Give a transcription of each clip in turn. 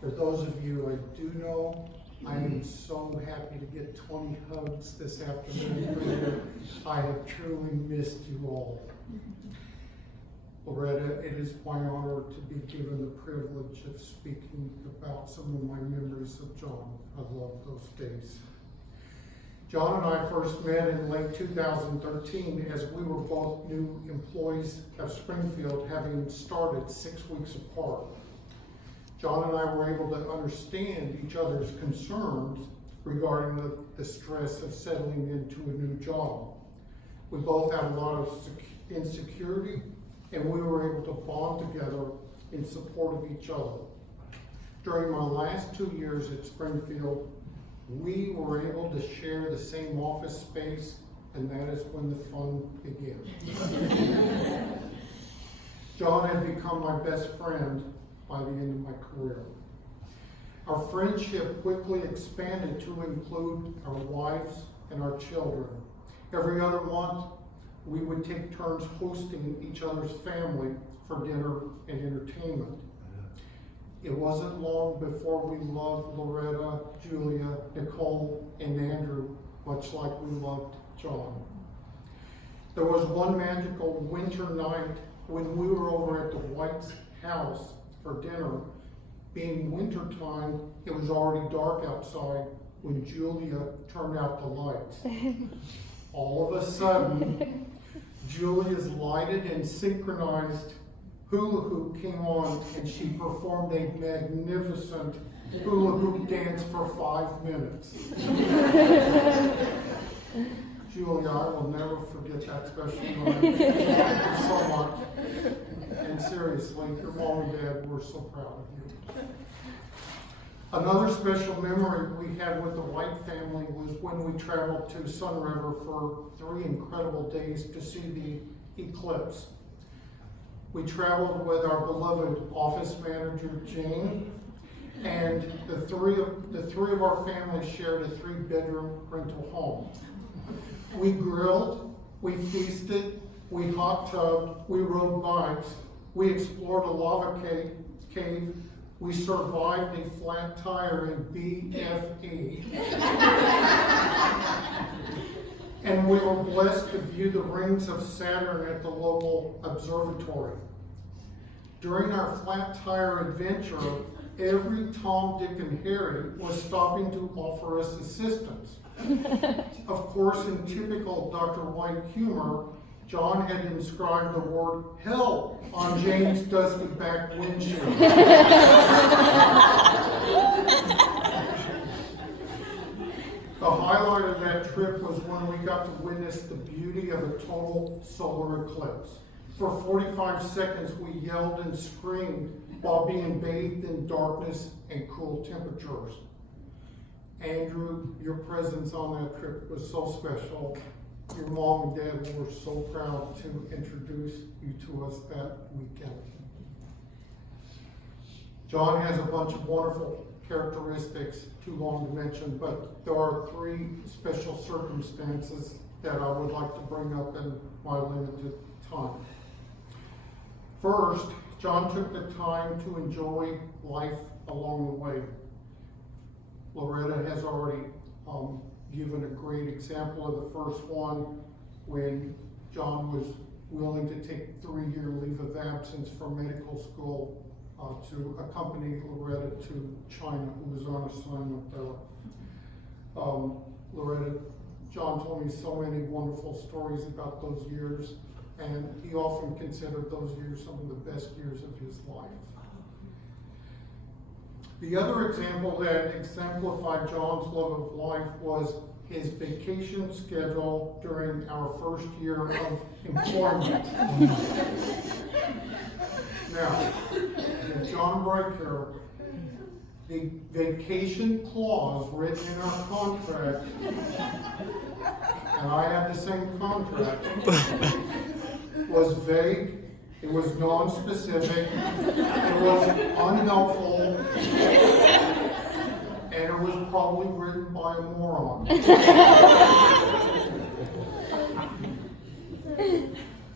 For those of you I do know, I am so happy to get 20 hugs this afternoon from you. I have truly missed you all. Loretta, it is my honor to be given the privilege of speaking about some of my memories of John. I love those days. John and I first met in late 2013 as we were both new employees of Springfield, having started 6 weeks apart. John and I were able to understand each other's concerns regarding the stress of settling into a new job. We both had a lot of insecurity, and we were able to bond together in support of each other. During my last 2 years at Springfield, we were able to share the same office space, and that is when the fun began. John had become my best friend by the end of my career. Our friendship quickly expanded to include our wives and our children. Every other month, we would take turns hosting each other's family for dinner and entertainment. It wasn't long before we loved Loretta, Julia, Nicole, and Andrew, much like we loved John. There was one magical winter night when we were over at the White's house for dinner. Being wintertime, it was already dark outside when Julia turned out the lights. All of a sudden, Julia's lighted and synchronized hula hoop came on, and she performed a magnificent hula hoop dance for 5 minutes. Julia, I will never forget that special night. Thank you so much. And seriously, your mom and dad were so proud of you. Another special memory we had with the White family was when we traveled to Sun River for 3 incredible days to see the eclipse. We traveled with our beloved office manager, Jane, and the three of our families shared a 3-bedroom rental home. We grilled, we feasted, we hot tubbed, we rode bikes, we explored a lava cave, we survived a flat tire in BFE, and we were blessed to view the rings of Saturn at the local observatory. During our flat tire adventure, every Tom, Dick, and Harry was stopping to offer us assistance. Of course, in typical Dr. White humor, John had inscribed the word "hell" on Jane's dusty back windshield. The highlight of that trip was when we got to witness the beauty of a total solar eclipse. For 45 seconds, we yelled and screamed while being bathed in darkness and cool temperatures. Andrew, your presence on that trip was so special. Your mom and dad were so proud to introduce you to us that weekend. John has a bunch of wonderful characteristics, too long to mention, but there are 3 special circumstances that I would like to bring up in my limited time. First, John took the time to enjoy life along the way. Loretta has already given a great example of the first one when John was willing to take 3-year leave of absence from medical school to accompany Loretta to China, who was on assignment there. Loretta, John told me so many wonderful stories about those years, and he often considered those years some of the best years of his life. The other example that exemplified John's love of life was his vacation schedule during our first year of employment. Now, John Bright here, the vacation clause written in our contract, and I had the same contract, was vague, it was non-specific, it was unhelpful, and it was probably written by a moron.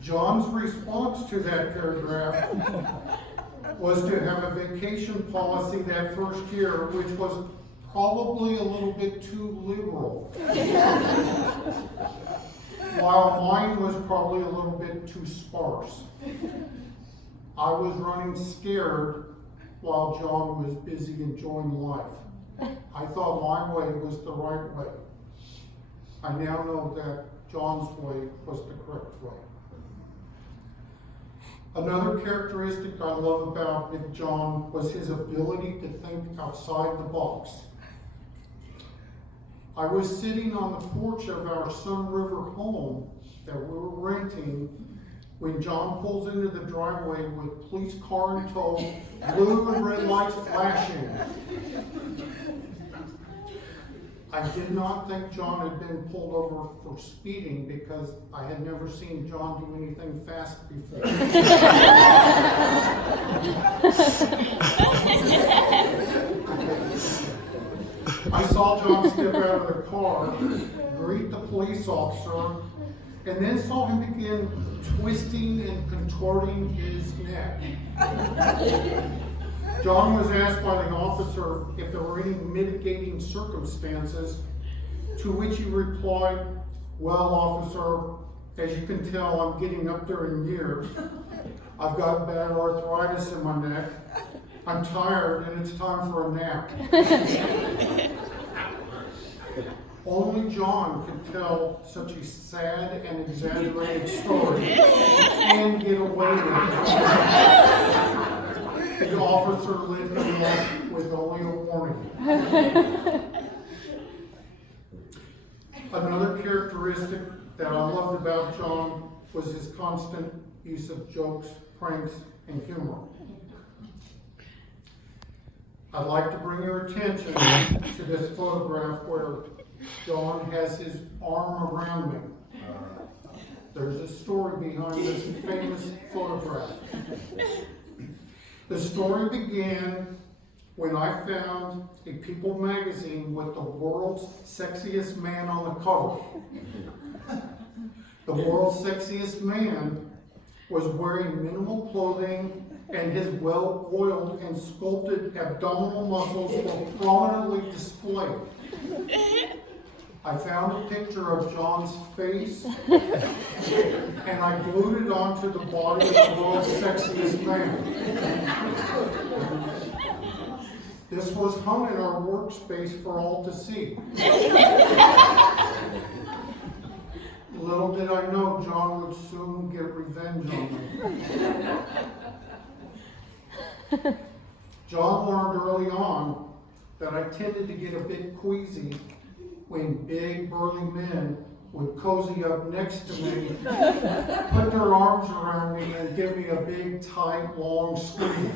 John's response to that paragraph was to have a vacation policy that first year, which was probably a little bit too liberal. While mine was probably a little bit too sparse. I was running scared while John was busy enjoying life. I thought my way was the right way. I now know that John's way was the correct way. Another characteristic I love about Big John was his ability to think outside the box. I was sitting on the porch of our Sun River home that we were renting when John pulls into the driveway with police car in tow, blue and red lights flashing. I did not think John had been pulled over for speeding because I had never seen John do anything fast before. I saw John step out of the car, greet the police officer, and then saw him begin twisting and contorting his neck. John was asked by the officer if there were any mitigating circumstances, to which he replied, "Well, officer, as you can tell, I'm getting up there in years. I've got bad arthritis in my neck. I'm tired and it's time for a nap." Only John could tell such a sad and exaggerated story and get away with it. The officer let him off with only a warning. Another characteristic that I loved about John was his constant use of jokes, pranks, and humor. I'd like to bring your attention to this photograph where John has his arm around me. There's a story behind this famous photograph. The story began when I found a People magazine with the world's sexiest man on the cover. The world's sexiest man was wearing minimal clothing, and his well-oiled and sculpted abdominal muscles were prominently displayed. I found a picture of John's face, and I glued it onto the body of the world's sexiest man. This was hung in our workspace for all to see. Little did I know John would soon get revenge on me. John learned early on that I tended to get a bit queasy when big burly men would cozy up next to me, put their arms around me, and give me a big, tight, long squeeze.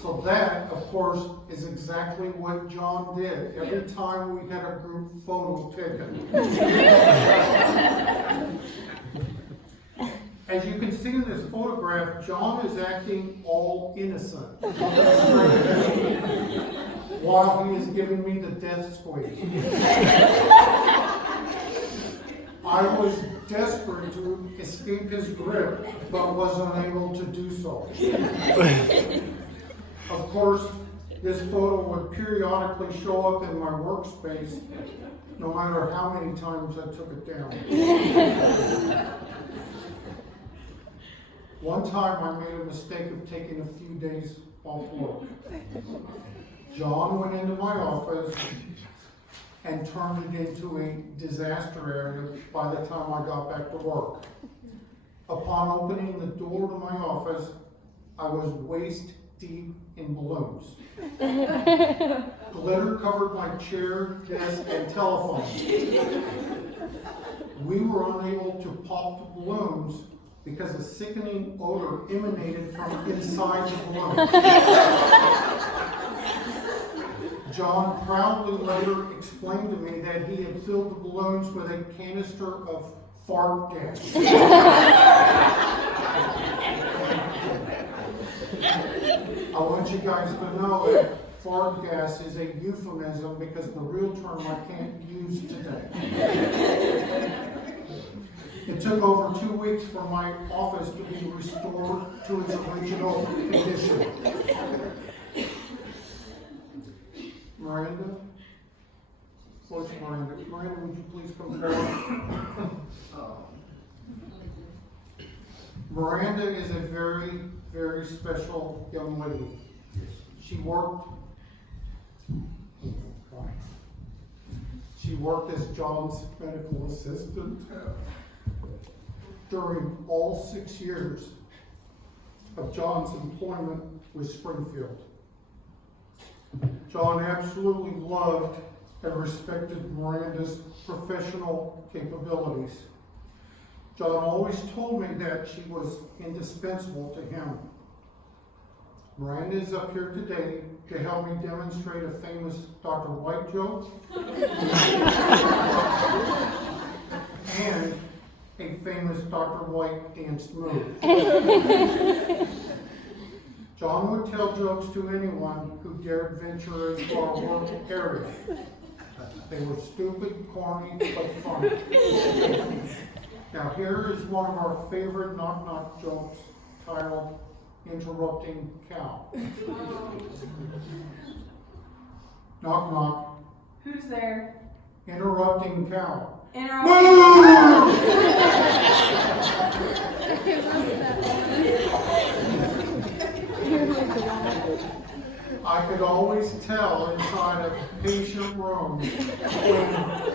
So that, of course, is exactly what John did every time we had a group photo taken. As you can see in this photograph, John is acting all innocent while he is giving me the death squeeze. I was desperate to escape his grip, but was unable to do so. Of course, this photo would periodically show up in my workspace, no matter how many times I took it down. One time I made a mistake of taking a few days off work. John went into my office and turned it into a disaster area by the time I got back to work. Upon opening the door to my office, I was waist deep in balloons. Glitter covered my chair, desk, and telephone. We were unable to pop the balloons because a sickening odor emanated from inside the balloon. John proudly later explained to me that he had filled the balloons with a canister of fart gas. I want you guys to know that fart gas is a euphemism because the real term I can't use today. It took over 2 weeks for my office to be restored to its original condition. Miranda? Where's Miranda? Miranda, would you please come forward? Miranda is a very, very special young lady. She worked as John's medical assistant during all 6 years of John's employment with Springfield. John absolutely loved and respected Miranda's professional capabilities. John always told me that she was indispensable to him. Miranda is up here today to help me demonstrate a famous Dr. White joke and a famous Dr. White dance move. John would tell jokes to anyone who dared venture into our work area. They were stupid, corny, but funny. Now here is one of our favorite knock-knock jokes titled Interrupting Cow. Knock knock. Who's there? Interrupting cow. I could always tell inside a patient room when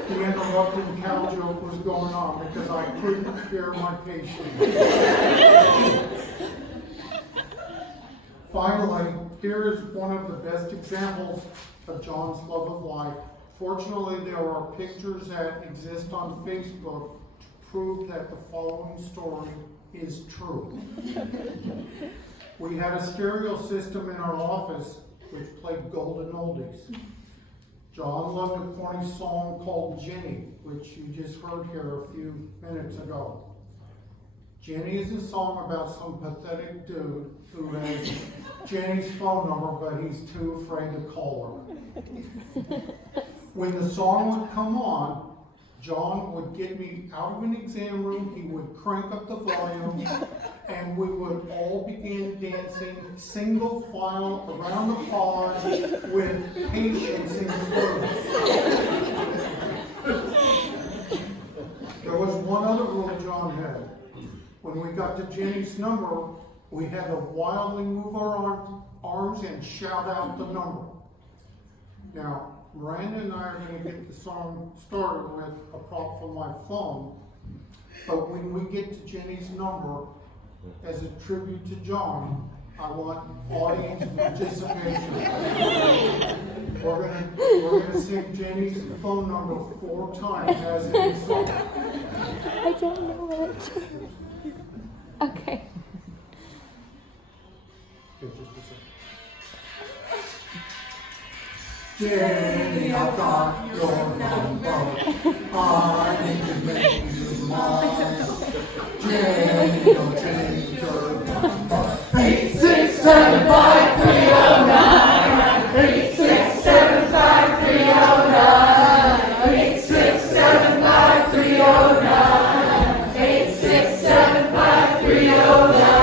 the interrupting cow joke was going on because I couldn't hear my patient. Finally, here is one of the best examples of John's love of life. Fortunately, there are pictures that exist on Facebook to prove that the following story is true. We had a stereo system in our office which played golden oldies. John loved a corny song called Jenny, which you just heard here a few minutes ago. Jenny is a song about some pathetic dude who has Jenny's phone number, but he's too afraid to call her. When the song would come on, John would get me out of an exam room, he would crank up the volume, and we would all begin dancing single file around the pause with patience in the There was one other rule John had. When we got to Jenny's number, we had to wildly move our arms and shout out the number. Now, Miranda and I are going to get the song started with a prop from my phone, but when we get to Jenny's number, as a tribute to John, I want audience participation. We're gonna sing Jenny's phone number 4 times as it is sung. I don't know it. Okay. Okay, just a second. Jenny, I've got your number. I need to make you mine. Jenny, don't change your number. 8675309. 8675309. 8675309. 8675309.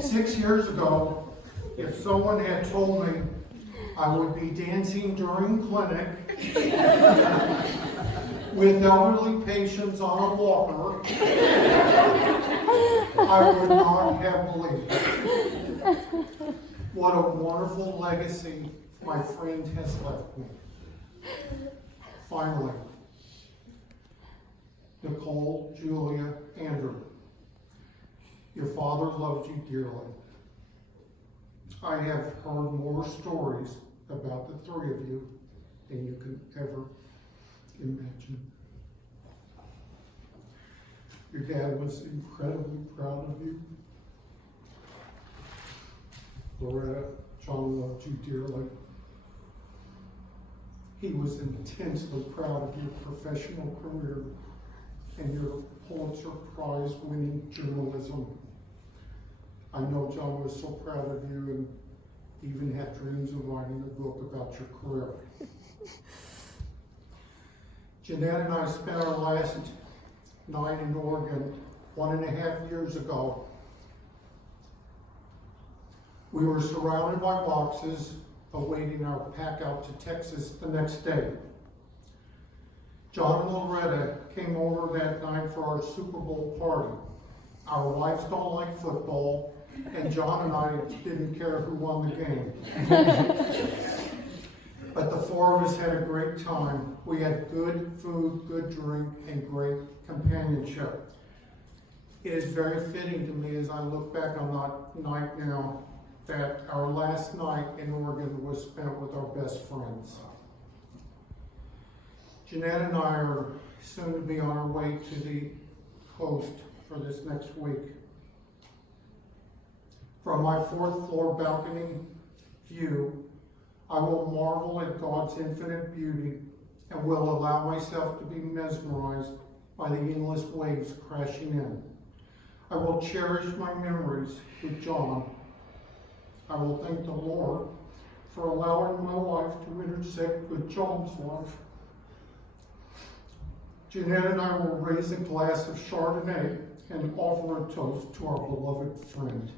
6 years ago, if someone had told me I would be dancing during clinic with elderly patients on a walker, I would not have believed it. What a wonderful legacy my friend has left me. Finally, Nicole, Julia, Andrew, your father loved you dearly. I have heard more stories about the 3 of you than you can ever imagine. Your dad was incredibly proud of you. Loretta, John loved you dearly. He was intensely proud of your professional career and your Pulitzer Prize winning journalism. I know John was so proud of you and even had dreams of writing a book about your career. Jeanette and I spent our last night in Oregon 1.5 years ago. We were surrounded by boxes awaiting our pack out to Texas the next day. John and Loretta came over that night for our Super Bowl party. Our wives don't like football, and John and I didn't care who won the game. But the four of us had a great time. We had good food, good drink, and great companionship. It is very fitting to me as I look back on that night now that our last night in Oregon was spent with our best friends. Jeanette and I are soon to be on our way to the coast for this next week. From my 4th floor balcony view, I will marvel at God's infinite beauty and will allow myself to be mesmerized by the endless waves crashing in. I will cherish my memories with John. I will thank the Lord for allowing my wife to intersect with John's life. Jeanette and I will raise a glass of Chardonnay and offer a toast to our beloved friend.